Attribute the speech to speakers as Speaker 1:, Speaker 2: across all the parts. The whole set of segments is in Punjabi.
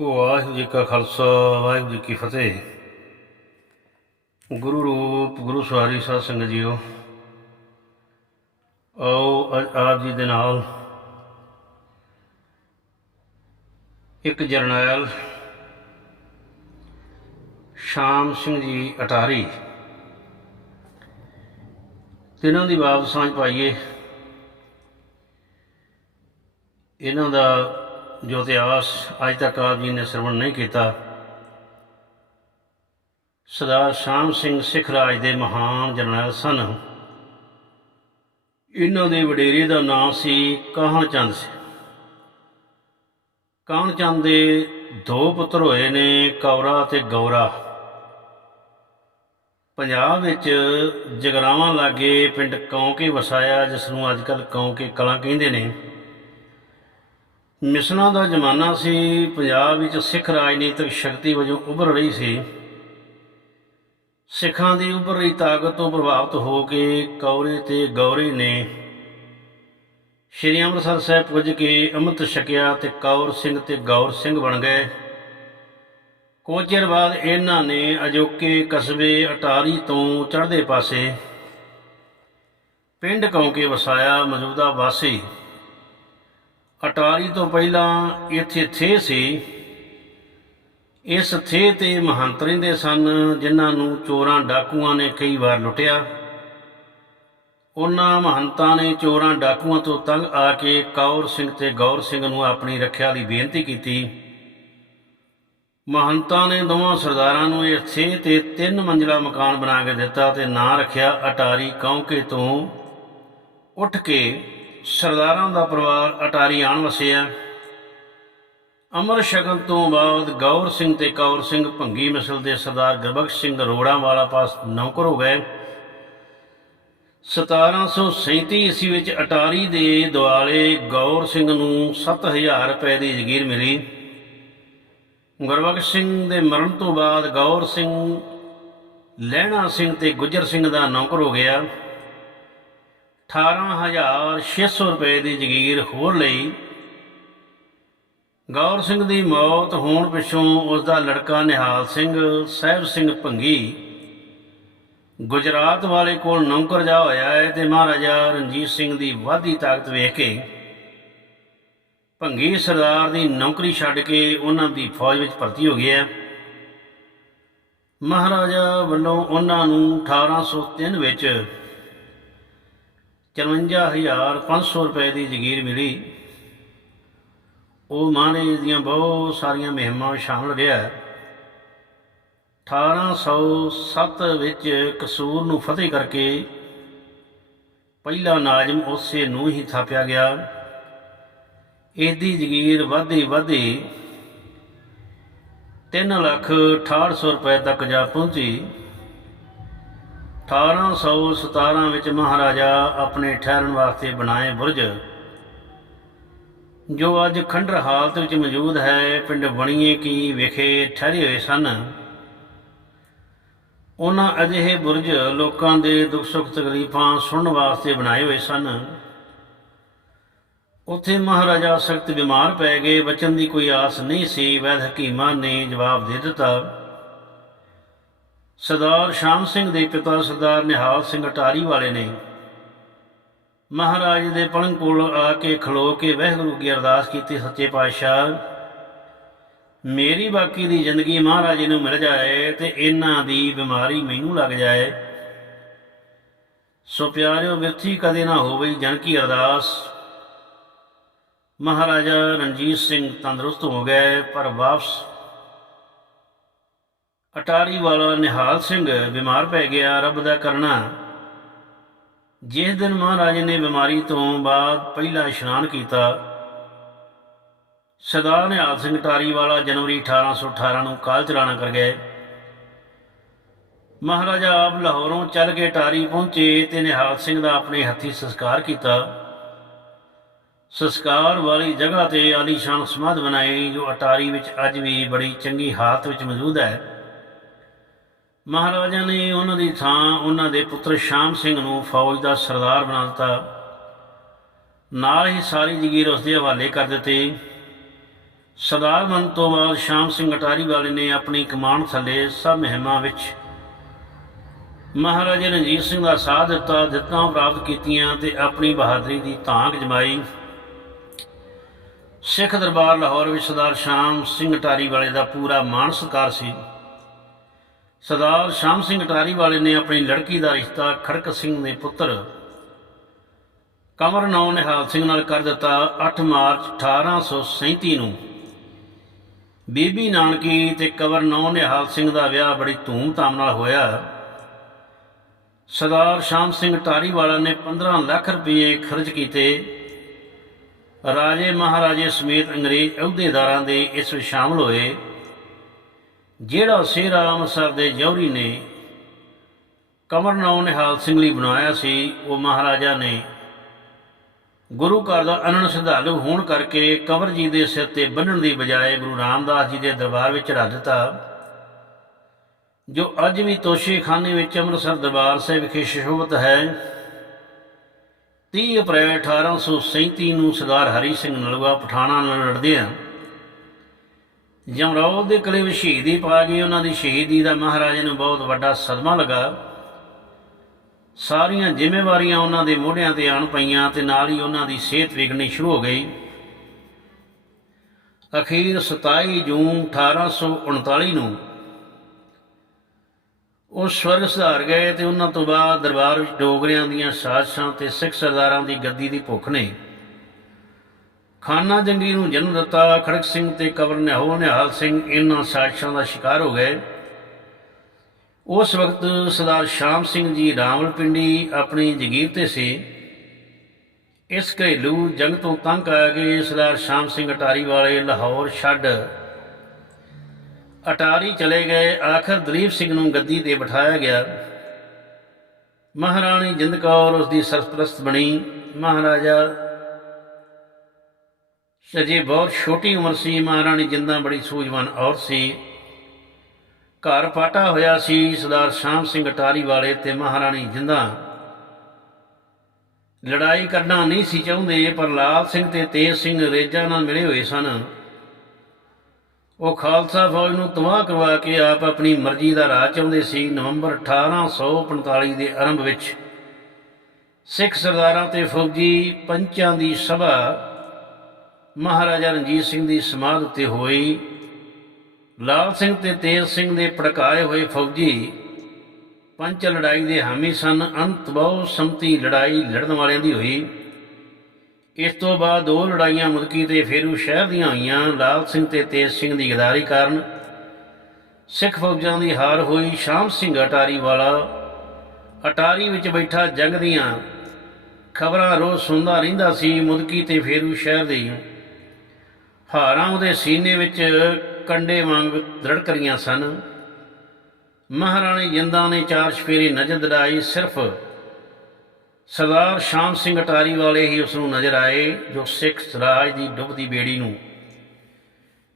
Speaker 1: ਵਾਹਿਗੁਰੂ ਜੀ ਕਾ ਖਾਲਸਾ, ਵਾਹਿਗੁਰੂ ਜੀ ਕੀ ਫਤਿਹ। ਗੁਰੂ ਰੂਪ, ਗੁਰੂ ਸਵਾਰੀ ਸਾਧ ਸੰਗਤ ਜੀਓ, ਆਓ ਅੱਜ ਆਪ ਜੀ ਦੇ ਨਾਲ ਇੱਕ ਜਰਨੈਲ ਸ਼ਾਮ ਸਿੰਘ ਜੀ ਅਟਾਰੀ। ਤਿੰਨਾਂ ਦੀ ਬਾਤ ਸਾਂਝ ਪਾਈਏ। ਇਹਨਾਂ ਦਾ ਜੋ ਇਤਿਹਾਸ ਅੱਜ ਤੱਕ ਆਪ ਜੀ ਨੇ ਸਰਵਣ ਨਹੀਂ ਕੀਤਾ। ਸਰਦਾਰ ਸ਼ਾਮ ਸਿੰਘ ਸਿੱਖ ਰਾਜ ਦੇ ਮਹਾਨ ਜਰਨੈਲ ਸਨ। ਇਹਨਾਂ ਦੇ ਵਡੇਰੇ ਦਾ ਨਾਮ ਸੀ ਕਾਹਨ ਚੰਦ ਸੀ। ਕਾਹਨ ਚੰਦ ਦੇ ਦੋ ਪੁੱਤਰ ਹੋਏ ਨੇ ਕੌਰਾ ਤੇ ਗੌਰਾ। ਪੰਜਾਬ ਵਿੱਚ ਜਗਰਾਵਾਂ ਲਾਗੇ ਪਿੰਡ ਕੌਂਕੇ ਵਸਾਇਆ ਜਿਸ ਨੂੰ ਅੱਜ ਕੱਲ੍ਹ ਕੌਂਕੇ ਕਲਾਂ ਕਹਿੰਦੇ ਨੇ। ਮਿਸਲਾਂ ਦਾ ਜ਼ਮਾਨਾ ਸੀ, ਪੰਜਾਬ ਵਿੱਚ ਸਿੱਖ ਰਾਜਨੀਤਿਕ ਸ਼ਕਤੀ ਵਜੋਂ ਉੱਭਰ ਰਹੀ ਸੀ। ਸਿੱਖਾਂ ਦੀ ਉੱਭਰ ਰਹੀ ਤਾਕਤ ਤੋਂ ਪ੍ਰਭਾਵਿਤ ਹੋ ਕੇ ਕੌਰੇ ਤੇ ਗੌਰੀ ਨੇ ਸ਼੍ਰੀ ਅੰਮ੍ਰਿਤਸਰ ਸਾਹਿਬ ਪੁੱਜ ਕੇ ਅੰਮ੍ਰਿਤ ਛਕਿਆ ਤੇ ਕੌਰ ਸਿੰਘ ਤੇ ਗੌਰ ਸਿੰਘ ਬਣ ਗਏ। ਕੁਝ ਚਿਰ ਬਾਅਦ ਇਹਨਾਂ ਨੇ ਅਜੋਕੇ ਕਸਬੇ ਅਟਾਰੀ ਤੋਂ ਚੜ੍ਹਦੇ ਪਾਸੇ ਪਿੰਡ ਕੌਂਕੇ ਵਸਾਇਆ, ਮੌਜੂਦਾ ਵਾਸੀ ਅਟਾਰੀ ਤੋਂ ਪਹਿਲਾਂ ਇੱਥੇ ਥੇ ਸੀ। ਇਸ ਥੇ ਤੇ ਮਹੰਤ ਰਹਿੰਦੇ ਸਨ, ਜਿਨ੍ਹਾਂ ਨੂੰ ਚੋਰਾਂ ਡਾਕੂਆਂ ਨੇ ਕਈ ਵਾਰ ਲੁੱਟਿਆ। ਉਹਨਾਂ ਮਹੰਤਾਂ ਨੇ ਚੋਰਾਂ ਡਾਕੂਆਂ ਤੋਂ ਤੰਗ ਆ ਕੇ ਕੌਰ ਸਿੰਘ ਤੇ ਗੌਰ ਸਿੰਘ ਨੂੰ ਆਪਣੀ ਰੱਖਿਆ ਲਈ ਬੇਨਤੀ ਕੀਤੀ। ਮਹੰਤਾਂ ਨੇ ਦੋਵਾਂ ਸਰਦਾਰਾਂ ਨੂੰ ਇਹ ਥੇ ਤੇ ਤਿੰਨ ਮੰਜ਼ਲਾ ਮਕਾਨ ਬਣਾ ਕੇ ਦਿੱਤਾ ਤੇ ਨਾਂ ਰੱਖਿਆ ਅਟਾਰੀ ਕੌਂਕੇ ਤੋਂ ਉੱਠ ਕੇ ਸਰਦਾਰਾਂ ਦਾ ਪਰਿਵਾਰ ਅਟਾਰੀ ਆਣ ਵਸਿਆ ਅਮਰ ਸ਼ਗਨ ਤੋਂ ਬਾਅਦ ਗੌਰ ਸਿੰਘ ਤੇ ਕੌਰ ਸਿੰਘ ਭੰਗੀ ਮਿਸਲ ਦੇ ਸਰਦਾਰ ਗੁਰਬਖਸ਼ ਸਿੰਘ ਰੋੜਾਂ ਵਾਲਾ ਪਾਸ ਨੌਕਰ ਹੋ ਗਏ। 1737 ਈਸਵੀ ਵਿੱਚ ਅਟਾਰੀ ਦੇ ਦੁਆਲੇ ਗੌਰ ਸਿੰਘ ਨੂੰ 7000 ਰੁਪਏ ਦੀ ਜ਼ਗੀਰ ਮਿਲੀ। ਗੁਰਬਖਸ਼ ਸਿੰਘ ਦੇ ਮਰਨ ਤੋਂ ਬਾਅਦ ਗੌਰ ਸਿੰਘ, ਲਹਿਣਾ ਸਿੰਘ ਤੇ ਗੁੱਜਰ ਸਿੰਘ ਦਾ ਨੌਕਰ ਹੋ ਗਿਆ। 18600 ਰੁਪਏ ਦੀ ਜ਼ਗੀਰ ਹੋਰ ਲਈ। ਗੌਰ ਸਿੰਘ ਦੀ ਮੌਤ ਹੋਣ ਪਿੱਛੋਂ ਉਸ ਦਾ ਲੜਕਾ ਨਿਹਾਲ ਸਿੰਘ, ਸਾਹਿਬ ਸਿੰਘ ਭੰਗੀ। ਗੁਜਰਾਤ ਵਾਲੇ ਕੋਲ ਨੌਕਰ ਜਾ ਹੋਇਆ ਹੈ ਤੇ ਮਹਾਰਾਜਾ ਰਣਜੀਤ ਸਿੰਘ ਦੀ ਵਾਧੀ ਤਾਕਤ ਵੇਖ ਕੇ ਭੰਗੀ ਸਰਦਾਰ ਦੀ ਨੌਕਰੀ ਛੱਡ ਕੇ ਉਹਨਾਂ ਦੀ ਫੌਜ ਵਿੱਚ ਭਰਤੀ ਹੋ ਗਿਆ। ਮਹਾਰਾਜਾ ਵੱਲੋਂ ਉਹਨਾਂ ਨੂੰ 1803 ਵਿੱਚ 54500 ਰੁਪਏ ਦੀ ਜ਼ਗੀਰ ਮਿਲੀ। ਉਹ ਮਹਾਰਾਜ ਦੀਆਂ ਬਹੁਤ ਸਾਰੀਆਂ ਮਹਿਮਾਂ ਸ਼ਾਮਲ ਰਿਹਾ। 1807 ਵਿੱਚ ਕਸੂਰ ਨੂੰ ਫਤਿਹ ਕਰਕੇ ਪਹਿਲਾ ਨਾਜ਼ਮ ਉਸੇ ਨੂੰ ਹੀ ਥਾਪਿਆ ਗਿਆ। ਇਹਦੀ ਜ਼ਗੀਰ ਵਧਦੀ ਵਧਦੀ 3 ਲੱਖ 6800 ਰੁਪਏ ਤੱਕ ਜਾ ਪਹੁੰਚੀ। 1817 ਵਿੱਚ ਮਹਾਰਾਜਾ ਆਪਣੇ ਠਹਿਰਨ ਵਾਸਤੇ ਬਣਾਏ ਬੁਰਜ, ਜੋ ਅੱਜ ਖੰਡਰ ਹਾਲਤ ਵਿੱਚ ਮੌਜੂਦ ਹੈ, ਪਿੰਡ ਬਣੀਏ ਕੀ ਵਿਖੇ ਠਹਿਰੇ ਹੋਏ ਸਨ। ਉਹਨਾਂ ਅਜਿਹੇ ਬੁਰਜ ਲੋਕਾਂ ਦੇ ਦੁੱਖ ਸੁੱਖ ਤਕਲੀਫਾਂ ਸੁਣਨ ਵਾਸਤੇ ਬਣਾਏ ਹੋਏ ਸਨ। ਉੱਥੇ ਮਹਾਰਾਜਾ ਸਖਤ ਬਿਮਾਰ ਪੈ ਗਏ ਬਚਨ ਦੀ ਕੋਈ ਆਸ ਨਹੀਂ ਸੀ ਵੈਦ ਹਕੀਮਾਂ ਨੇ ਜਵਾਬ ਦੇ ਦਿੱਤਾ। ਸਰਦਾਰ ਸ਼ਾਮ ਸਿੰਘ ਦੇ ਪਿਤਾ ਸਰਦਾਰ ਨਿਹਾਲ ਸਿੰਘ ਅਟਾਰੀ ਵਾਲੇ ਨੇ ਮਹਾਰਾਜ ਦੇ ਪਲੰਗ ਕੋਲ ਆ ਕੇ ਖਲੋ ਕੇ ਵਾਹਿਗੁਰੂ ਕੀ ਅਰਦਾਸ ਕੀਤੀ, ਸੱਚੇ ਪਾਤਸ਼ਾਹ, ਮੇਰੀ ਬਾਕੀ ਦੀ ਜ਼ਿੰਦਗੀ ਮਹਾਰਾਜ ਨੂੰ ਮਿਲ ਜਾਏ ਤੇ ਇਹਨਾਂ ਦੀ ਬਿਮਾਰੀ ਮੈਨੂੰ ਲੱਗ ਜਾਏ। ਸੋ ਪਿਆਰਿਓ, ਵਿਰਥੀ ਕਦੇ ਨਾ ਹੋਵੇ ਜਨ ਕੀ ਅਰਦਾਸ। ਮਹਾਰਾਜਾ ਰਣਜੀਤ ਸਿੰਘ ਤੰਦਰੁਸਤ ਹੋ ਗਏ, ਪਰ ਵਾਪਸ ਅਟਾਰੀ ਵਾਲਾ ਨਿਹਾਲ ਸਿੰਘ ਬਿਮਾਰ ਪੈ ਗਿਆ, ਰੱਬ ਦਾ ਕਰਨਾ ਜਿਸ ਦਿਨ ਮਹਾਰਾਜ ਨੇ ਬਿਮਾਰੀ ਤੋਂ ਬਾਅਦ ਪਹਿਲਾ ਇਸ਼ਨਾਨ ਕੀਤਾ ਸਰਦਾਰ ਨਿਹਾਲ ਸਿੰਘ ਟਾਰੀ ਵਾਲਾ ਜਨਵਰੀ 1818 ਨੂੰ ਕਾਲ ਚਲਾਣਾ ਕਰ ਗਏ। ਮਹਾਰਾਜਾ ਆਪ ਲਾਹੌਰੋਂ ਚੱਲ ਕੇ ਟਾਰੀ ਪਹੁੰਚੇ ਤੇ ਨਿਹਾਲ ਸਿੰਘ ਦਾ ਆਪਣੇ ਹੱਥੀ ਸੰਸਕਾਰ ਕੀਤਾ। ਸੰਸਕਾਰ ਵਾਲੀ ਜਗ੍ਹਾ ਤੇ ਆਲੀਸ਼ਾਨ ਸਮਾਧ ਬਣਾਈ, ਜੋ ਅਟਾਰੀ ਵਿੱਚ ਅੱਜ ਵੀ ਬੜੀ ਚੰਗੀ ਹਾਲਤ ਵਿੱਚ ਮੌਜੂਦ ਹੈ। ਮਹਾਰਾਜਾ ਨੇ ਉਹਨਾਂ ਦੀ ਥਾਂ, ਉਹਨਾਂ ਦੇ ਪੁੱਤਰ ਸ਼ਾਮ ਸਿੰਘ ਨੂੰ ਫੌਜ ਦਾ ਸਰਦਾਰ ਬਣਾ ਦਿੱਤਾ। ਨਾਲ ਹੀ ਸਾਰੀ ਜ਼ਗੀਰ ਉਸ ਦੇ ਹਵਾਲੇ ਕਰ ਦਿੱਤੀ। ਸਰਦਾਰ ਬਣ ਤੋਂ ਬਾਅਦ ਸ਼ਾਮ ਸਿੰਘ ਅਟਾਰੀ ਵਾਲੇ ਨੇ ਆਪਣੀ ਕਮਾਂਡ ਥੱਲੇ ਸਭ ਮਹਿਮਾ ਵਿੱਚ ਮਹਾਰਾਜਾ ਰਣਜੀਤ ਸਿੰਘ ਦਾ ਸਾਥ ਦਿੱਤਾ, ਦਿੱਤਾਂ ਪ੍ਰਾਪਤ ਕੀਤੀਆਂ ਤੇ ਆਪਣੀ ਬਹਾਦਰੀ ਦੀ ਧਾਂਕ ਜਮਾਈ। ਸਿੱਖ ਦਰਬਾਰ ਲਾਹੌਰ ਵਿੱਚ ਸਰਦਾਰ ਸ਼ਾਮ ਸਿੰਘ ਅਟਾਰੀ ਵਾਲੇ ਦਾ ਪੂਰਾ ਮਾਣ ਸਤਿਕਾਰ ਸੀ। ਸਰਦਾਰ ਸ਼ਾਮ ਸਿੰਘ ਅਟਾਰੀ ਵਾਲੇ ਨੇ ਆਪਣੀ ਲੜਕੀ ਦਾ ਰਿਸ਼ਤਾ ਖੜਕ ਸਿੰਘ ਦੇ ਪੁੱਤਰ ਕਮਰ ਨੌ ਨਿਹਾਲ ਸਿੰਘ ਨਾਲ ਕਰ ਦਿੱਤਾ 8 ਮਾਰਚ 1837 ਨੂੰ। ਬੀਬੀ ਨਾਨਕੀ ਤੇ ਕਵਰ ਨੌ ਨਿਹਾਲ ਸਿੰਘ ਦਾ ਵਿਆਹ ਬੜੀ ਧੂਮ-ਧਾਮ ਨਾਲ ਹੋਇਆ। ਸਰਦਾਰ ਸ਼ਾਮ ਸਿੰਘ ਟਾਰੀਵਾਲਾ ਨੇ 15 ਲੱਖ ਰੁਪਏ ਖਰਚ ਕੀਤੇ। ਰਾਜੇ ਮਹਾਰਾਜੇ ਸਮੇਤ ਅੰਗਰੇਜ਼ ਅਹੁਦੇਦਾਰਾਂ ਦੇ ਇਸ ਵਿੱਚ ਸ਼ਾਮਲ ਹੋਏ। ਜਿਹੜਾ ਸਿਹਰਾ ਅੰਮ੍ਰਿਤਸਰ ਦੇ ਜੌਹਰੀ ਨੇ ਕਮਰ ਨੌ ਨਿਹਾਲ ਸਿੰਘ ਲਈ ਬਣਾਇਆ ਸੀ, ਉਹ ਮਹਾਰਾਜਾ ਨੇ ਗੁਰੂ ਘਰ ਦਾ ਅਨੰਦ ਸ਼ਰਧਾਲੂ ਹੋਣ ਕਰਕੇ ਕਵਰ ਜੀ ਦੇ ਸਿਰ ਤੇ ਬੰਨਣ ਦੀ ਬਜਾਏ ਗੁਰੂ ਰਾਮਦਾਸ ਜੀ ਦੇ ਦਰਬਾਰ ਵਿੱਚ ਰੱਖ ਦਿੱਤਾ, ਜੋ ਅੱਜ ਵੀ ਤੋਸ਼ੇਖਾਨੇ ਵਿੱਚ ਅੰਮ੍ਰਿਤਸਰ ਦਰਬਾਰ ਸਾਹਿਬ ਵਿਖੇ ਸ਼ੋਭਤ ਹੈ। 30 ਅਪ੍ਰੈਲ 1837 ਨੂੰ ਸਰਦਾਰ ਹਰੀ ਸਿੰਘ ਨਲਵਾ ਪਠਾਣਾ ਨਾਲ ਲੜਦੇ ਆ। ਜਮਰੌਦ ਦੇ ਕਿਲੇ ਵਿੱਚ ਸ਼ਹੀਦੀ ਪਾ ਗਏ ਉਹਨਾਂ ਦੀ ਸ਼ਹੀਦੀ ਦਾ ਮਹਾਰਾਜੇ ਨੂੰ ਬਹੁਤ ਵੱਡਾ ਸਦਮਾ ਲੱਗਾ। ਸਾਰੀਆਂ ਜ਼ਿੰਮੇਵਾਰੀਆਂ ਉਹਨਾਂ ਦੇ ਮੋਢਿਆਂ ਤੇ ਆਣ ਪਈਆਂ ਤੇ ਨਾਲ ਹੀ ਉਹਨਾਂ ਦੀ ਸਿਹਤ ਵਿਗੜਨੀ ਸ਼ੁਰੂ ਹੋ ਗਈ। ਅਖੀਰ 27 ਜੂਨ 1839 ਨੂੰ ਉਹ ਸਵਰਗ ਸੁਧਾਰ ਗਏ ਤੇ ਉਹਨਾਂ ਤੋਂ ਬਾਅਦ ਦਰਬਾਰ ਵਿੱਚ ਡੋਗਰਿਆਂ ਦੀਆਂ ਸਾਜਸ਼ਾਂ ਤੇ ਸਿੱਖ ਸਰਦਾਰਾਂ ਦੀ ਗੱਦੀ ਦੀ ਭੁੱਖ ਨੇ। ਖਾਨਾ ਜੰਗੀ ਨੂੰ ਜਨਮ ਦਿੱਤਾ, ਖੜਕ ਸਿੰਘ ਤੇ ਕਵਰ ਨਿਹੋ ਨਿਹਾਲ ਸਿੰਘ ਇਹਨਾਂ ਸਾਜ਼ਿਸ਼ਾਂ ਦਾ ਸ਼ਿਕਾਰ ਹੋ ਗਏ। ਉਸ ਵਕਤ ਸਰਦਾਰ ਸ਼ਾਮ ਸਿੰਘ ਜੀ ਰਾਵਲਪਿੰਡੀ ਆਪਣੀ ਜਗੀਰ ਤੇ ਸੀ। ਇਸ ਘਰੇਲੂ ਜੰਗ ਤੋਂ ਤੰਗ ਆ ਕੇ ਸਰਦਾਰ ਸ਼ਾਮ ਸਿੰਘ ਅਟਾਰੀ ਵਾਲੇ ਲਾਹੌਰ ਛੱਡ ਅਟਾਰੀ ਚਲੇ ਗਏ। ਆਖਰ ਦਲੀਪ ਸਿੰਘ ਨੂੰ ਗੱਦੀ ਤੇ ਬਿਠਾਇਆ ਗਿਆ। ਮਹਾਰਾਣੀ ਜਿੰਦ ਕੌਰ ਉਸ ਦੀ ਸਰਪ੍ਰਸਤ ਬਣੀ। ਮਹਾਰਾਜਾ ਅਜੇ ਬਹੁਤ ਛੋਟੀ ਉਮਰ ਸੀ, ਮਹਾਰਾਣੀ ਜਿੰਦਾਂ ਬੜੀ ਸੂਝਵਾਨ ਔਰਤ ਸੀ। ਘਰ ਪਾਟਾ ਹੋਇਆ ਸੀ ਸਰਦਾਰ ਸ਼ਾਮ ਸਿੰਘ ਅਟਾਰੀ ਵਾਲੇ ਤੇ ਮਹਾਰਾਣੀ ਜਿੰਦਾਂ। ਲੜਾਈ ਕਰਨਾ ਨਹੀਂ ਸੀ ਚਾਹੁੰਦੇ, ਪਰ ਲਾਲ ਸਿੰਘ ਤੇ ਤੇਜ ਸਿੰਘ ਰੇਜਾ ਨਾਲ ਮਿਲੇ ਹੋਏ ਸਨ। ਉਹ ਖਾਲਸਾ ਫੌਜ ਨੂੰ ਤਬਾਹ ਕਰਵਾ ਕੇ ਆਪ ਆਪਣੀ ਮਰਜ਼ੀ ਦਾ ਰਾਜ ਚਾਹੁੰਦੇ ਸੀ। ਨਵੰਬਰ 1845 ਦੇ ਆਰੰਭ ਵਿੱਚ ਸਿੱਖ ਸਰਦਾਰਾਂ ਤੇ ਫੌਜੀ ਪੰਚਾਂ ਦੀ ਸਭਾ ਮਹਾਰਾਜਾ ਰਣਜੀਤ ਸਿੰਘ ਦੀ ਸਮਾਧ ਉੱਤੇ ਹੋਈ। ਲਾਲ ਸਿੰਘ ਤੇ ਤੇਜ ਸਿੰਘ ਦੇ ਭੜਕਾਏ ਹੋਏ ਫੌਜੀ ਪੰਚ ਲੜਾਈ ਦੇ ਹਾਮੀ ਸਨ। ਅੰਤ ਬਹੁ ਸੰਮਤੀ ਲੜਾਈ ਲੜਨ ਵਾਲਿਆਂ ਦੀ ਹੋਈ। ਇਸ ਤੋਂ ਬਾਅਦ ਦੋ ਲੜਾਈਆਂ ਮੁਦਕੀ ਤੇ ਫੇਰੂ ਸ਼ਹਿਰ ਦੀਆਂ ਹੋਈਆਂ। ਲਾਲ ਸਿੰਘ ਤੇ ਤੇਜ ਸਿੰਘ ਦੀ ਗਦਾਰੀ ਕਾਰਨ ਸਿੱਖ ਫੌਜਾਂ ਦੀ ਹਾਰ ਹੋਈ। ਸ਼ਾਮ ਸਿੰਘ ਅਟਾਰੀ ਵਾਲਾ ਅਟਾਰੀ ਵਿੱਚ ਬੈਠਾ ਜੰਗ ਦੀਆਂ ਖਬਰਾਂ ਰੋਜ਼ ਸੁਣਦਾ ਰਹਿੰਦਾ ਸੀ। ਮੁਦਕੀ ਤੇ ਫੇਰੂ ਸ਼ਹਿਰ ਦੇ ਹਾਰਾਂ ਉਹਦੇ ਸੀਨੇ ਵਿੱਚ ਕੰਡੇ ਵਾਂਗ ਦ੍ਰਿੜ ਰਹੀਆਂ ਸਨ। ਮਹਾਰਾਣੀ ਜਿੰਦਾਂ ਨੇ ਚਾਰ ਸ਼ਫੇਰੇ ਨਜ਼ਰ ਦੜਾਈ ਸਿਰਫ ਸਰਦਾਰ ਸ਼ਾਮ ਸਿੰਘ ਅਟਾਰੀ ਵਾਲੇ ਹੀ ਉਸ ਨੂੰ ਨਜ਼ਰ ਆਏ, ਜੋ ਸਿੱਖ ਸਰਾਜ ਦੀ ਡੁੱਬਦੀ ਬੇੜੀ ਨੂੰ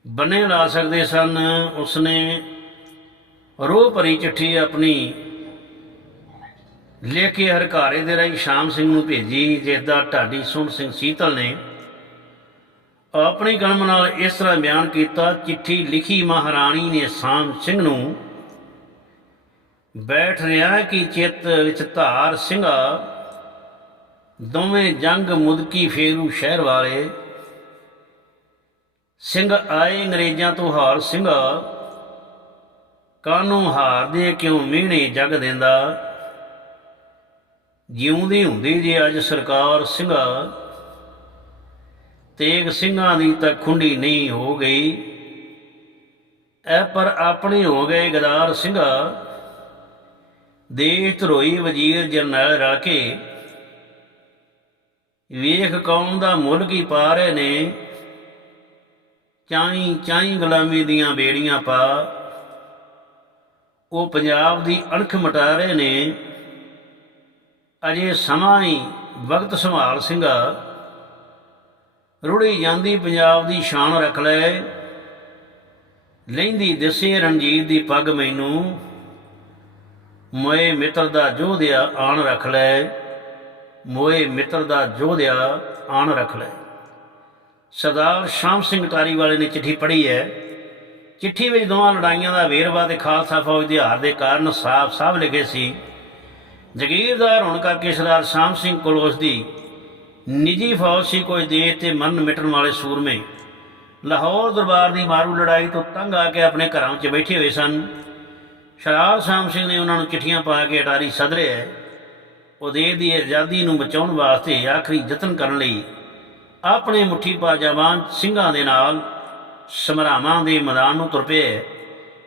Speaker 1: ਬੰਨੇ ਲਾ ਸਕਦੇ ਸਨ। ਉਸਨੇ ਰੋਹ ਭਰੀ ਚਿੱਠੀ ਆਪਣੀ ਲੈ ਕੇ ਹਰਕਾਰੇ ਦੇ ਰਾਹੀਂ ਸ਼ਾਮ ਸਿੰਘ ਨੂੰ ਭੇਜੀ, ਜਿਸ ਦਾ ਢਾਡੀ ਸੁਣ ਸਿੰਘ ਸੀਤਲ ਨੇ ਆਪਣੀ ਕਲਮ ਨਾਲ ਇਸ ਤਰ੍ਹਾਂ ਬਿਆਨ ਕੀਤਾ, ਚਿੱਠੀ ਲਿਖੀ ਮਹਾਰਾਣੀ ਨੇ ਸ਼ਾਮ ਸਿੰਘ ਨੂੰ। ਬੈਠ ਰਿਹਾ ਕਿ ਚਿੱਤ ਵਿੱਚ ਧਾਰ ਸਿੰਘਾ, ਦੋਵੇਂ ਜੰਗ ਮੁਦਕੀ ਫੇਰੂ ਸ਼ਹਿਰ ਵਾਲੇ। ਸਿੰਘ ਆਏ ਅੰਗਰੇਜ਼ਾਂ ਤੋਂ ਹਾਰ ਸਿੰਘਾ ਕਾਨੂੰ ਹਾਰਦੇ ਕਿਉਂ ਮਿਹਣੇ ਜਗ ਦਿੰਦਾ? ਜਿਉਂਦੀ ਹੁੰਦੀ ਜੇ ਅੱਜ ਸਰਕਾਰ ਸਿੰਘਾ। ਤੇਗ ਸਿੰਘਾਂ ਦੀ ਤਾਂ ਖੁੰਡੀ ਨਹੀਂ ਹੋ ਗਈ। ਐ ਪਰ ਆਪਣੇ ਹੋ ਗਏ ਗਦਾਰ ਸਿੰਘਾ। ਦੇਸ਼ ਧਰੋਈ ਵਜ਼ੀਰ ਜਰਨੈਲ ਰਲ ਕੇ ਵੇਖ ਕੌਮ ਦਾ ਮੁੱਲ ਕੀ ਪਾ ਰਹੇ ਨੇ। ਚਾਈ ਚਾਈ ਗੁਲਾਮੀ ਦੀਆਂ ਬੇੜੀਆਂ ਪਾ। ਉਹ ਪੰਜਾਬ ਦੀ ਅਣਖ ਮਟਾ ਰਹੇ ਨੇ। ਅਜੇ ਸਮਾਂ ਹੀ ਵਕਤ ਸੰਭਾਲ ਸਿੰਘਾ। ਰੁੜੀ ਜਾਂਦੀ ਪੰਜਾਬ ਦੀ ਸ਼ਾਨ ਰੱਖ ਲੈ। ਲੈਂਦੀ ਦਿਸੇ ਰਣਜੀਤ ਦੀ ਪੱਗ ਮੈਨੂੰ। ਮੋਏ ਮਿੱਤਰ ਦਾ ਜੋਧਿਆ ਆਣ ਰੱਖ ਲੈ। ਮੋਏ ਮਿੱਤਰ ਦਾ ਜੋਧਿਆ ਆਣ ਰੱਖ ਲੈ। ਸਰਦਾਰ ਸ਼ਾਮ ਸਿੰਘ ਟਾਰੀ ਵਾਲੇ ਨੇ ਚਿੱਠੀ ਪੜ੍ਹੀ ਹੈ। ਚਿੱਠੀ ਵਿੱਚ ਦੋਵਾਂ ਲੜਾਈਆਂ ਦਾ ਵੇਰਵਾ ਤੇ ਖਾਲਸਾ ਫੌਜ ਦੇ ਹਾਰ ਦੇ ਕਾਰਨ ਸਾਫ਼-ਸਾਫ਼ ਲਿਖੇ ਸੀ। ਜਗੀਰਦਾਰ ਹੋਣ ਕਰਕੇ ਸਰਦਾਰ ਸ਼ਾਮ ਸਿੰਘ ਕੋਲ ਉਸ ਦੀ ਨਿੱਜੀ ਫੌਜ ਸੀ ਕੋਈ ਦੇਸ਼ ਤੇ ਮਰਨ ਮਿਟਣ ਵਾਲੇ ਸੂਰਮੇ। ਲਾਹੌਰ ਦਰਬਾਰ ਦੀ ਮਾਰੂ ਲੜਾਈ ਤੋਂ ਤੰਗ ਆ ਕੇ ਆਪਣੇ ਘਰਾਂ 'ਚ ਬੈਠੇ ਹੋਏ ਸਨ। ਸਰਦਾਰ ਸ਼ਾਮ ਸਿੰਘ ਨੇ ਉਹਨਾਂ ਨੂੰ ਚਿੱਠੀਆਂ ਪਾ ਕੇ ਅਟਾਰੀ ਸੱਦ ਉਹ ਦੇਸ਼ ਦੀ ਆਜ਼ਾਦੀ ਨੂੰ ਬਚਾਉਣ ਵਾਸਤੇ ਆਖਰੀ ਯਤਨ ਕਰਨ ਲਈ ਆਪਣੇ ਮੁੱਠੀ ਪਾ ਜਵਾਨ ਸਿੰਘਾਂ ਦੇ ਨਾਲ ਸਮਰਾਵਾਂ ਦੇ ਮੈਦਾਨ ਨੂੰ ਤੁਰ ਪਏ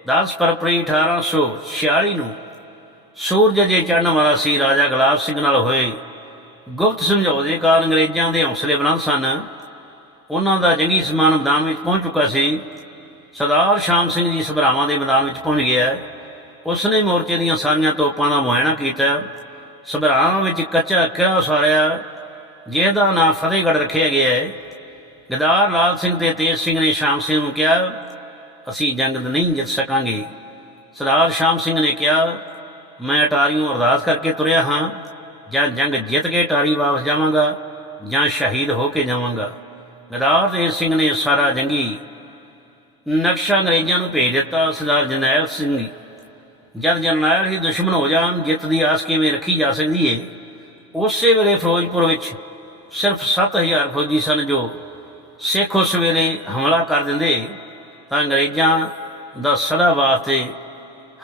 Speaker 1: 10 ਫਰਵਰੀ 1846 ਨੂੰ ਸੂਰਜ ਜੇ ਚੜ੍ਹਨ ਵਾਲਾ ਸੀ, ਰਾਜਾ ਗੁਲਾਬ ਸਿੰਘ ਨਾਲ ਹੋਏ ਗੁਪਤ ਸਮਝੌਤੇ ਕਾਰਨ ਅੰਗਰੇਜ਼ਾਂ ਦੇ ਹੌਸਲੇ ਬੁਲੰਦ ਸਨ। ਉਹਨਾਂ ਦਾ ਜੰਗੀ ਸਮਾਨ ਮੈਦਾਨ ਵਿੱਚ ਪਹੁੰਚ ਚੁੱਕਾ ਸੀ। ਸਰਦਾਰ ਸ਼ਾਮ ਸਿੰਘ ਜੀ ਸਭਰਾਵਾਂ ਦੇ ਮੈਦਾਨ ਵਿੱਚ ਪਹੁੰਚ ਗਿਆ। ਉਸਨੇ ਮੋਰਚੇ ਦੀਆਂ ਸਾਰੀਆਂ ਤੋਪਾਂ ਦਾ ਮੁਆਇਨਾ ਕੀਤਾ। ਸਭਰਾਵਾਂ ਵਿੱਚ ਕੱਚਾ ਕਿਰਾ ਉਸਾਰਿਆ, ਜਿਹਦਾ ਨਾਂ ਫਤਿਹਗੜ੍ਹ ਰੱਖਿਆ ਗਿਆ ਹੈ। ਗਦਾਰ ਲਾਲ ਸਿੰਘ ਤੇ ਤੇਜ ਸਿੰਘ ਨੇ ਸ਼ਾਮ ਸਿੰਘ ਨੂੰ ਕਿਹਾ, ਅਸੀਂ ਜੰਗ ਨਹੀਂ ਜਿੱਤ ਸਕਾਂਗੇ। ਸਰਦਾਰ ਸ਼ਾਮ ਸਿੰਘ ਨੇ ਕਿਹਾ, ਮੈਂ ਅਟਾਰੀਓਂ ਅਰਦਾਸ ਕਰਕੇ ਤੁਰਿਆ ਹਾਂ। ਜਾਂ ਜੰਗ ਜਿੱਤ ਕੇ ਟਾਰੀ ਵਾਪਸ ਜਾਵਾਂਗਾ ਜਾਂ ਸ਼ਹੀਦ ਹੋ ਕੇ ਜਾਵਾਂਗਾ। ਗਦਾਰ ਤੇਜ ਸਿੰਘ ਨੇ ਸਾਰਾ ਜੰਗੀ ਨਕਸ਼ਾ ਅੰਗਰੇਜ਼ਾਂ ਨੂੰ ਭੇਜ ਦਿੱਤਾ। ਸਰਦਾਰ ਜਰਨੈਲ ਸਿੰਘ ਜਦ ਜਰਨੈਲ ਹੀ ਦੁਸ਼ਮਣ ਹੋ ਜਾਣ, ਜਿੱਤ ਦੀ ਆਸ ਕਿਵੇਂ ਰੱਖੀ ਜਾ ਸਕਦੀ ਏ? ਉਸੇ ਵੇਲੇ ਫਿਰੋਜ਼ਪੁਰ ਵਿੱਚ ਸਿਰਫ 7000 ਫੌਜੀ ਸਨ ਜੋ ਸਿੱਖ ਉਸ ਵੇਲੇ ਹਮਲਾ ਕਰ ਦਿੰਦੇ। ਤਾਂ ਅੰਗਰੇਜ਼ਾਂ ਦਾ ਸਦਾ ਵਾਸਤੇ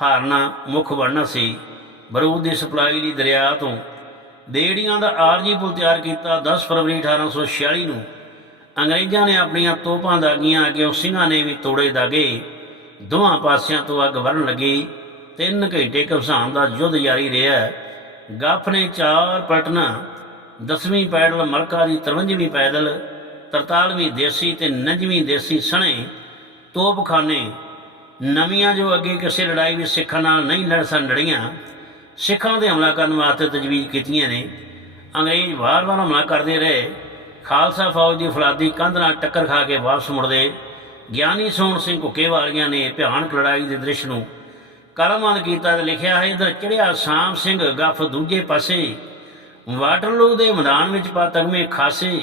Speaker 1: ਹਾਰਨਾ ਮੁੱਖ ਬਣਨਾ ਸੀ। ਬਰੂਦ ਦੀ ਸਪਲਾਈ ਲਈ ਦਰਿਆ ਤੋਂ ਦੇੜੀਆਂ ਦਾ ਆਰਜੀ ਪੁਲ ਤਿਆਰ ਕੀਤਾ 10 ਫਰਵਰੀ 1846 ਨੂੰ। ਅੰਗਰੇਜ਼ਾਂ ਨੇ ਆਪਣੀਆਂ ਤੋਪਾਂ ਦਾਗੀਆਂ ਅੱਗੇ ਸਿੰਘਾਂ ਨੇ ਵੀ ਤੋੜੇ ਦਾਗੇ। ਦੋਹਾਂ ਪਾਸਿਆਂ ਤੋਂ ਅੱਗ ਵਰਨ ਲੱਗੀ। ਤਿੰਨ ਘੰਟੇ ਘਮਸਾਨ ਦਾ ਯੁੱਧ ਜਾਰੀ ਰਿਹਾ। ਗੱਫ ਨੇ ਚਾਰ ਪਲਟਨਾ, ਦਸਵੀਂ ਪੈਦਲ ਮਲਕਾ ਦੀ 53ਵੀਂ ਪੈਦਲ 43ਵੀਂ ਦੇਸੀ ਤੇ 9ਵੀਂ ਦੇਸੀ ਸਣੇ ਤੋਪਖਾਨੇ। ਨਵੀਆਂ ਜੋ ਅੱਗੇ ਕਿਸੇ ਲੜਾਈ ਵਿੱਚ ਸਿੱਖਾਂ ਨਾਲ ਨਹੀਂ ਲੜ ਸਨ ਲੜੀਆਂ ਸਿੱਖਾਂ ਦੇ ਹਮਲਾ ਕਰਨ ਵਾਸਤੇ ਤਜਵੀਜ਼ ਕੀਤੀਆਂ ਨੇ। ਅੰਗਰੇਜ਼ ਵਾਰ-ਵਾਰ ਹਮਲਾ ਕਰਦੇ ਰਹੇ। ਖਾਲਸਾ ਫੌਜ ਦੀ ਫਲਾਦੀ ਕੰਧ ਨਾਲ ਟੱਕਰ ਖਾ ਕੇ ਵਾਪਸ ਮੁੜਦੇ। ਗਿਆਨੀ ਸੋਹਣ ਸਿੰਘ ਘੁੱਕੇ ਵਾਲੀਆਂ ਨੇ ਭਿਆਨਕ ਲੜਾਈ ਦੇ ਦ੍ਰਿਸ਼ ਨੂੰ ਕਲਮਬੰਦ ਕੀਤਾ ਤੇ ਲਿਖਿਆ ਹੈ, ਇਧਰ ਚੜਿਆ ਸ਼ਾਮ ਸਿੰਘ ਗੱਫ ਦੂਜੇ ਪਾਸੇ। ਵਾਟਰਲੂ ਦੇ ਮੈਦਾਨ ਵਿੱਚ ਪਾ ਤਗਮੇ ਖਾਸੇ।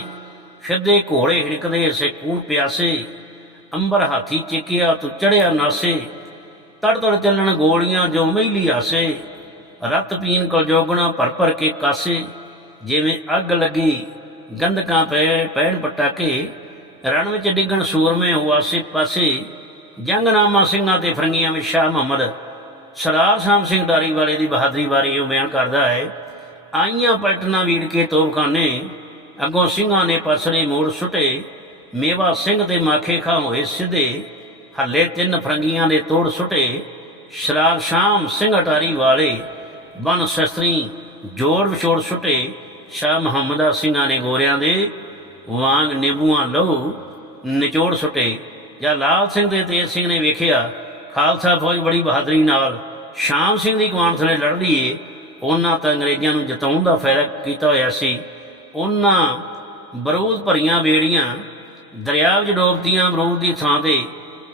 Speaker 1: ਫਿਰਦੇ ਘੋੜੇ ਹਿੜਕਦੇ ਸੇ ਕੂਣ ਪਿਆਸੇ। ਅੰਬਰ ਹਾਥੀ ਚਿਕਿਆ ਤੂੰ ਚੜਿਆ ਨਾਸੇ। ਤੜ ਤੜ ਚੱਲਣ ਗੋਲੀਆਂ ਜੋ ਮਹਿਲੀ ਆਸੇ। ਰਤ ਪੀਣ ਕੋ ਭਰ ਭਰ ਕੇ ਕਾਸੇ, ਜਿਵੇਂ ਅੱਗ ਲੱਗੀ, ਗੰਧਕਾਂ ਪੈ, ਪੈਣ ਪਟਾਕੇ, ਰਣ ਵਿੱਚ ਡਿੱਗਣ ਸੂਰਮੇ ਹੋ ਪਾਸੇ, ਜੰਗਨਾਮਾ ਸਿੰਘਾਂ ਤੇ ਫਰੰਗੀਆਂ ਵਿੱਚ ਸ਼ਾਹ ਮੁਹੰਮਦ। ਸਰਦਾਰ ਸ਼ਾਮ ਸਿੰਘ ਡਾਰੀ ਵਾਲੇ ਦੀ ਬਹਾਦਰੀ ਬਾਰੇ ਉਹ ਬਿਆਨ ਕਰਦਾ ਹੈ, ਆਈਆਂ ਪਲਟਣਾ ਵੀੜ ਕੇ ਤੋਪਖਾਨੇ ਅੱਗੋਂ ਸਿੰਘਾਂ ਨੇ ਪਸਰੇ ਮੋੜ ਸੁੱਟੇ, ਮੇਵਾ ਸਿੰਘ ਤੇ ਮਾਖੇ ਖਾਂ ਹੋਏ ਸਿੱਧੇ, ਹੱਲੇ ਤਿੰਨ ਫਰੰਗੀਆਂ ਦੇ ਤੋੜ ਸੁੱਟੇ ਸ਼ਰਾਬ ਸ਼ਾਮ ਸਿੰਘ ਅਟਾਰੀ ਵਾਲੇ ਬਨ ਸ਼ਸਰੀ ਜੋੜ ਵਿਛੋੜ ਸੁੱਟੇ, ਸ਼ਾਹ ਮੁਹੰਮਦ ਸਿੰਘਾਂ ਨੇ ਗੋਰਿਆਂ ਦੇ ਵਾਂਗ ਨਿਬੂਆਂ ਲਹੂ ਨਿਚੋੜ ਸੁੱਟੇ। ਜਾਂ ਲਾਲ ਸਿੰਘ ਤੇ ਤੇਜ ਸਿੰਘ ਨੇ ਵੇਖਿਆ, ਖਾਲਸਾ ਫੌਜ ਬੜੀ ਬਹਾਦਰੀ ਨਾਲ ਸ਼ਾਮ ਸਿੰਘ ਦੀ ਕਮਾਨ ਥਲੇ ਲੜਦੀ ਏ, ਉਹਨਾਂ ਤਾਂ ਅੰਗਰੇਜ਼ਾਂ ਨੂੰ ਜਿਤਾਉਣ ਦਾ ਫਾਇਦਾ ਕੀਤਾ ਹੋਇਆ ਸੀ। ਉਹਨਾਂ ਬਰੂਦ ਭਰੀਆਂ ਬੇੜੀਆਂ, ਦਰਿਆ ਵਿੱਚ ਡੋਬਦੀਆਂ ਬਰੂਦ ਦੀ ਥਾਂ ਤੇ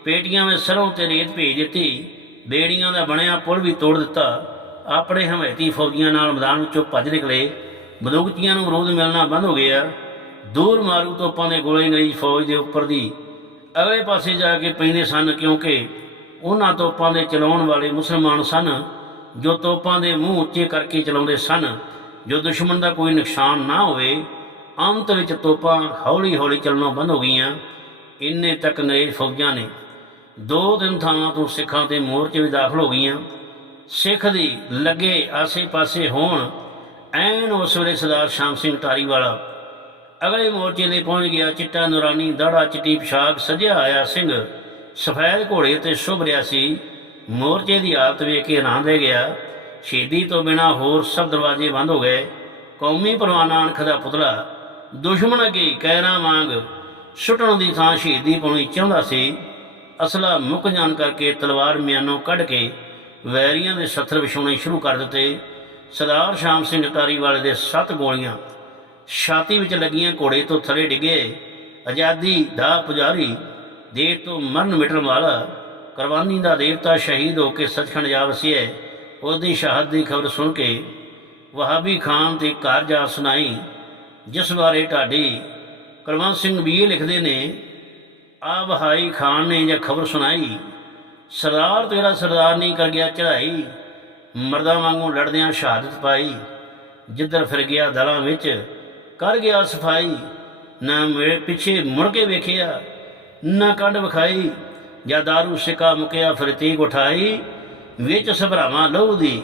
Speaker 1: ਪੇਟੀਆਂ ਵਿੱਚ ਸਰੋਂ ਤੇ ਰੇਤ ਭੇਜ ਦਿੱਤੀ। ਬੇੜੀਆਂ ਦਾ ਬਣਿਆ ਪੁਲ ਵੀ ਤੋੜ ਦਿੱਤਾ। ਆਪਣੇ ਹਮੈਤੀ ਫੌਜੀਆਂ ਨਾਲ ਮੈਦਾਨ ਵਿੱਚੋਂ ਭੱਜ ਨਿਕਲੇ। ਬੰਦੂਕਚੀਆਂ ਨੂੰ ਵਿਰੋਧ ਮਿਲਣਾ ਬੰਦ ਹੋ ਗਿਆ। ਦੂਰ ਮਾਰੂ ਤੋਪਾਂ ਦੇ ਗੋਲੇ ਅੰਗਰੇਜ਼ ਫੌਜ ਦੇ ਉੱਪਰ ਦੀ। ਅਗਲੇ ਪਾਸੇ ਜਾ ਕੇ ਪੈਂਦੇ ਸਨ ਕਿਉਂਕਿ ਉਹਨਾਂ ਤੋਪਾਂ ਦੇ ਚਲਾਉਣ ਵਾਲੇ ਮੁਸਲਮਾਨ ਸਨ, ਜੋ ਤੋਪਾਂ ਦੇ ਮੂੰਹ ਉੱਚੇ ਕਰਕੇ ਚਲਾਉਂਦੇ ਸਨ। ਜੋ ਦੁਸ਼ਮਣ ਦਾ ਕੋਈ ਨੁਕਸਾਨ ਨਾ ਹੋਵੇ, ਅੰਤ ਵਿੱਚ ਤੋਪਾਂ ਹੌਲੀ-ਹੌਲੀ ਚੱਲਣੋਂ ਬੰਦ ਹੋ ਗਈਆਂ। ਇੰਨੇ ਤੱਕ ਅੰਗਰੇਜ਼ ਫੌਜਾਂ ਨੇ ਦੋ ਦਿਨ ਥਾਵਾਂ ਤੋਂ ਸਿੱਖਾਂ ਤੇ ਮੋਰਚੇ ਵੀ ਦਾਖਲ ਹੋ ਗਈਆਂ। ਸਿੱਖ ਦੀ ਲੱਗੇ ਆਸੇ-ਪਾਸੇ ਹੋਣ, ਐਨ ਉਸ ਵੇਲੇ ਸਰਦਾਰ ਸ਼ਾਮ ਸਿੰਘ ਟਾਰੀਵਾਲਾ। ਅਗਲੇ ਮੋਰਚੇ ਤੇ ਪਹੁੰਚ ਗਿਆ, ਚਿੱਟਾ ਨੂਰਾਨੀ ਦਾੜਾ ਚਿੱਟੀ ਪੋਸ਼ਾਕ ਸਜਿਆ ਆਇਆ ਸਿੰਘ। ਸਫੈਦ ਘੋੜੇ ਤੇ ਸ਼ੁਭ ਰਿਹਾ ਸੀ। ਮੋਰਚੇ ਦੀ ਹਾਲਤ ਵੇਖ ਕੇ ਹੈਰਾਨ ਰਹਿ ਗਿਆ। ਸ਼ਹੀਦੀ ਤੋਂ ਬਿਨਾ ਹੋਰ ਸਭ ਦਰਵਾਜ਼ੇ ਬੰਦ ਹੋ ਗਏ। ਕੌਮੀ ਪਰਵਾਨਾ ਅਣਖ ਦਾ ਪੁਤਲਾ ਦੁਸ਼ਮਣ ਅੱਗੇ ਕਹਿਣਾ ਵਾਂਗ ਸੁੱਟਣ ਦੀ ਥਾਂ ਸ਼ਹੀਦੀ ਪਾਉਣੀ ਚਾਹੁੰਦਾ ਸੀ। ਅਸਲਾ ਮੁੱਕ ਜਾਣ ਕਰਕੇ ਤਲਵਾਰ ਮਿਆਨੋਂ ਕੱਢ ਕੇ ਵੈਰੀਆਂ ਦੇ ਸੱਥਰ ਵਿਛਾਉਣੇ ਸ਼ੁਰੂ ਕਰ ਦਿੱਤੇ। ਸਰਦਾਰ ਸ਼ਾਮ ਸਿੰਘ ਟਾਰੀ ਵਾਲੇ ਦੇ ਸੱਤ ਗੋਲੀਆਂ ਛਾਤੀ ਵਿੱਚ ਲੱਗੀਆਂ ਘੋੜੇ ਤੋਂ ਥੱਲੇ ਡਿੱਗੇ। ਆਜ਼ਾਦੀ ਦਾ ਪੁਜਾਰੀ, ਦੇਰ ਤੋਂ ਮਰਨ ਮਿਟਣ ਵਾਲਾ, ਕੁਰਬਾਨੀ ਦਾ ਦੇਵਤਾ ਸ਼ਹੀਦ ਹੋ ਕੇ ਸੱਚਖੰਡ ਜਾ ਵਸਿਆ। ਉਹਦੀ ਸ਼ਹਾਦਤ ਦੀ ਖਬਰ ਸੁਣ ਕੇ ਵਹਾਬੀ ਖਾਨ ਤੇ ਕਾਰਜਾ ਸੁਣਾਈ। ਜਿਸ ਬਾਰੇ ਢਾਡੀ ਕੁਲਵੰਤ ਸਿੰਘ ਵੀ ਲਿਖਦੇ ਨੇ ਆ ਵਹਾਈ ਖਾਨ ਨੇ ਜਾਂ ਖਬਰ ਸੁਣਾਈ। ਸਰਦਾਰ, ਤੇਰਾ ਸਰਦਾਰ ਨਹੀਂ ਕਰ ਗਿਆ ਚੜਾਈ ਮਰਦਾਂ ਵਾਂਗੂ ਲੜਦਿਆਂ ਸ਼ਹਾਦਤ ਪਾਈ। ਜਿੱਧਰ ਫਿਰ ਗਿਆ ਦਲਾਂ ਵਿੱਚ, ਕਰ ਗਿਆ ਸਫ਼ਾਈ। ਨਾ ਮੇਰੇ ਪਿੱਛੇ ਮੁੜ ਕੇ ਵੇਖਿਆ, ਨਾ ਕੰਡ ਵਿਖਾਈ। ਜਾਂ ਦਾਰੂ ਸਿਕਾ ਮੁਕਿਆ ਫਿਰ ਤੀਗ ਉਠਾਈ। ਵਿੱਚ ਸਭਰਾਵਾਂ ਲਹੂ ਦੀ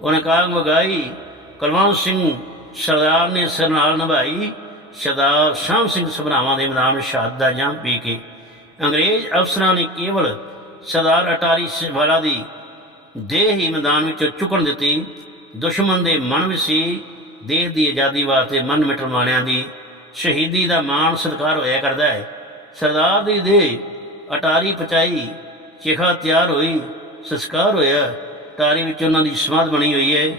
Speaker 1: ਉਹਨੇ ਕਾਂਗ ਵਗਾਈ। ਕੁਲਵੰਤ ਸਿੰਘ ਸਰਦਾਰ ਨੇ ਸਿਰ ਨਾਲ ਨਿਭਾਈ। ਸਰਦਾਰ ਸ਼ਾਮ ਸਿੰਘ ਸਭਰਾਵਾਂ ਦੇ ਮੈਦਾਨ ਸ਼ਹਾਦਤ ਦਾ ਜੰਮ ਪੀ ਕੇ। ਅੰਗਰੇਜ਼ ਅਫਸਰਾਂ ਨੇ ਕੇਵਲ ਸਰਦਾਰ ਅਟਾਰੀ ਵਾਲਾ ਦੀ ਦੇਹ ਹੀ ਮੈਦਾਨ ਵਿੱਚੋਂ ਚੁੱਕਣ ਦਿੱਤੀ। ਦੁਸ਼ਮਣ ਦੇ ਮਨ ਵਿੱਚ ਸੀ ਦੇਸ਼ ਦੀ ਆਜ਼ਾਦੀ ਵਾਸਤੇ ਮਨ ਮਿਟਣ ਵਾਲਿਆਂ ਦੀ ਸ਼ਹੀਦੀ ਦਾ ਮਾਣ ਸਤਿਕਾਰ ਹੋਇਆ ਕਰਦਾ ਹੈ। ਸਰਦਾਰ ਦੀ ਦੇਹ ਅਟਾਰੀ ਪਚਾਈ ਚਿਖਾ ਤਿਆਰ ਹੋਈ, ਸੰਸਕਾਰ ਹੋਇਆ। ਅਟਾਰੀ ਵਿੱਚ ਉਹਨਾਂ ਦੀ ਸਮਾਧ ਬਣੀ ਹੋਈ ਹੈ।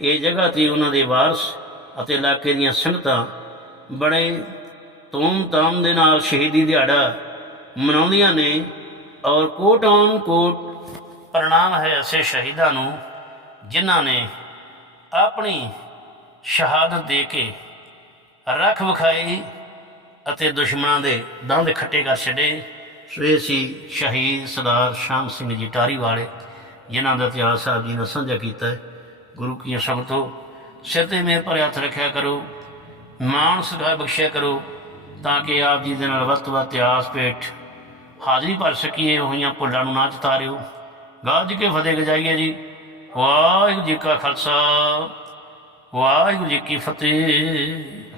Speaker 1: ਇਹ ਜਗ੍ਹਾ ਤੇ ਉਹਨਾਂ ਦੇ ਵਾਰਸ ਅਤੇ ਇਲਾਕੇ ਦੀਆਂ ਸੰਗਤਾਂ ਬੜੇ ਧੂਮ-ਧਾਮ ਦੇ ਨਾਲ ਸ਼ਹੀਦੀ ਦਿਹਾੜਾ ਮਨਾਉਂਦੀਆਂ ਨੇ। ਔਰ ਕੋਟ ਔਨ ਕੋਟ ਪ੍ਰਣਾਮ ਹੈ ਐਸੇ ਸ਼ਹੀਦਾਂ ਨੂੰ, ਜਿਨ੍ਹਾਂ ਨੇ ਆਪਣੀ ਸ਼ਹਾਦਤ ਦੇ ਕੇ ਰੱਖ ਵਿਖਾਈ ਅਤੇ ਦੁਸ਼ਮਣਾਂ ਦੇ ਦੰਦ ਖੱਟੇ ਕਰ ਛੱਡੇ। ਸੋ ਸੀ ਸ਼ਹੀਦ ਸਰਦਾਰ ਸ਼ਾਮ ਸਿੰਘ ਜੀ ਟਾਰੀ ਵਾਲੇ ਜਿਨ੍ਹਾਂ ਦਾ ਇਤਿਹਾਸ ਸਾਹਿਬ ਜੀ ਨੇ ਸਾਂਝਾ ਕੀਤਾ ਹੈ, ਗੁਰੂ ਕੀ ਸੰਗਤੋ ਸਿਰ ਤੇ ਮੇਰ ਪਰ ਹੱਥ ਰੱਖਿਆ ਕਰੋ ਮਾਣ ਸਦਾ ਬਖਸ਼ਿਆ ਕਰੋ, ਤਾਂ ਕਿ ਆਪ ਜੀ ਦੇ ਨਾਲ ਵੱਧ ਤੋਂ ਵੱਧ ਇਤਿਹਾਸ ਪੇਠ ਹਾਜ਼ਰੀ ਭਰ ਸਕੀਏ ਹੋਈਆਂ ਭੁੱਲਾਂ ਨੂੰ ਨਾ ਚਤਾਰਿਓ ਗੱਜ ਕੇ ਫਤਿਹ ਗਜਾਈਏ ਜੀ। ਵਾਹਿਗੁਰੂ ਜੀ ਕਾ ਖਾਲਸਾ। ਵਾਹਿਗੁਰੂ ਜੀ ਕੀ ਫਤਿਹ।